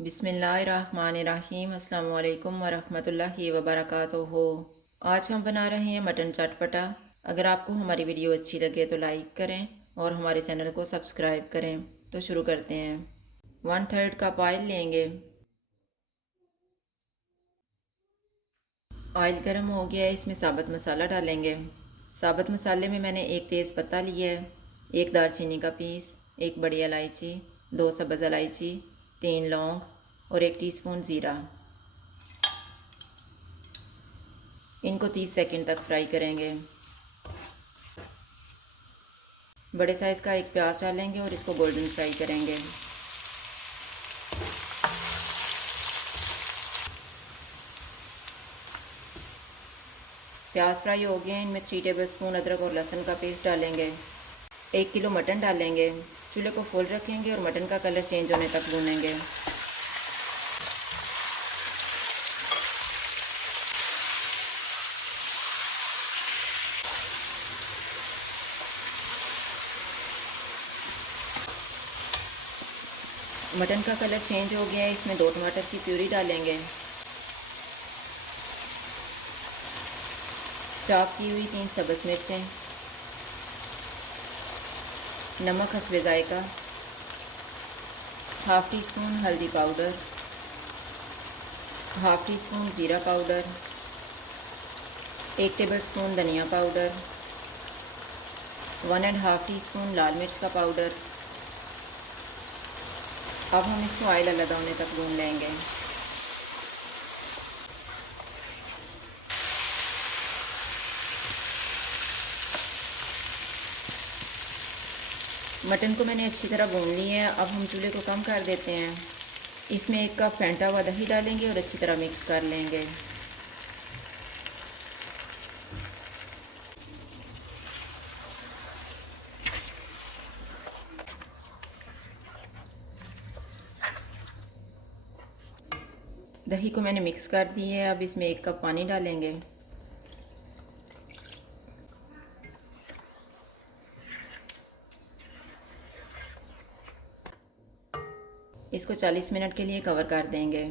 बिस्मिल्लाहिर्रहमानिर्रहीम। अस्सलामु अलैकुम वरहमतुल्लाहि वबरकातुहू। आज हम बना रहे हैं मटन चटपटा। अगर आपको हमारी वीडियो अच्छी लगे तो लाइक करें और हमारे चैनल को सब्सक्राइब करें। तो शुरू करते हैं। 1/3 कप ऑयल लेंगे। ऑयल गर्म हो गया है, इसमें साबुत मसाला डालेंगे। साबुत मसाले में मैंने एक तेज़ पत्ता लिया है, एक दालचीनी का पीस, एक बड़ी इलायची, 2 सब्ज़ इलायची, 3 लौंग और 1 टीस्पून ज़ीरा। इनको 30 सेकंड तक फ्राई करेंगे। बड़े साइज़ का एक प्याज डालेंगे और इसको गोल्डन फ्राई करेंगे। प्याज फ्राई हो गए हैं, इनमें 3 टेबलस्पून अदरक और लहसुन का पेस्ट डालेंगे। 1 किलो मटन डालेंगे। चूल्हे को फुल रखेंगे और मटन का कलर चेंज होने तक भूनेंगे। मटन का कलर चेंज हो गया है, इसमें 2 टमाटर की प्यूरी डालेंगे। चॉप की हुई 3 सब्ज़ मिर्चें, नमक हस्बे जायका, हाफ़ टी स्पून हल्दी पाउडर, हाफ़ टी स्पून ज़ीरा पाउडर, 1 टेबलस्पून धनिया पाउडर, 1.5 टीस्पून लाल मिर्च का पाउडर। अब हम इसको ऑयल अलग होने तक भून लेंगे। मटन को मैंने अच्छी तरह भून लिया है। अब हम चूल्हे को कम कर देते हैं। इसमें 1 कप फेंटा हुआ दही डालेंगे और अच्छी तरह मिक्स कर लेंगे। दही को मैंने मिक्स कर दी है। अब इसमें 1 कप पानी डालेंगे। इसको 40 मिनट के लिए कवर कर देंगे।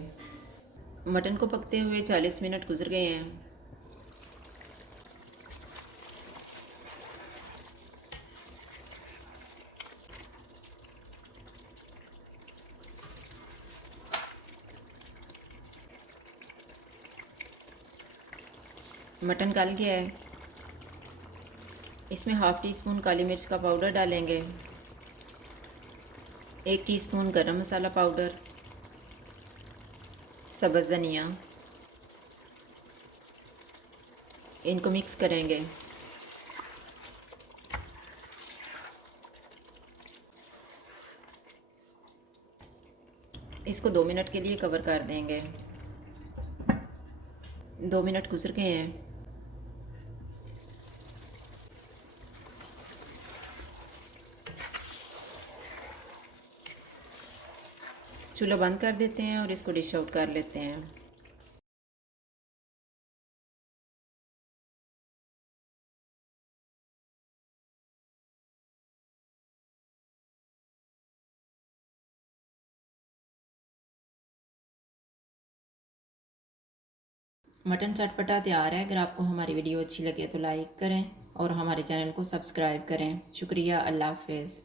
मटन को पकते हुए 40 मिनट गुजर गए हैं। मटन गल गया है। इसमें हाफ़ टी स्पून काली मिर्च का पाउडर डालेंगे, 1 टीस्पून गरम मसाला पाउडर, सब्ज़ धनिया। इनको मिक्स करेंगे। इसको 2 मिनट के लिए कवर कर देंगे। 2 मिनट गुजर गए हैं। चूल्हा बंद कर देते हैं और इसको डिश आउट कर लेते हैं। मटन चटपटा तैयार है। अगर आपको हमारी वीडियो अच्छी लगे तो लाइक करें और हमारे चैनल को सब्सक्राइब करें। शुक्रिया। अल्लाह हाफ़िज़।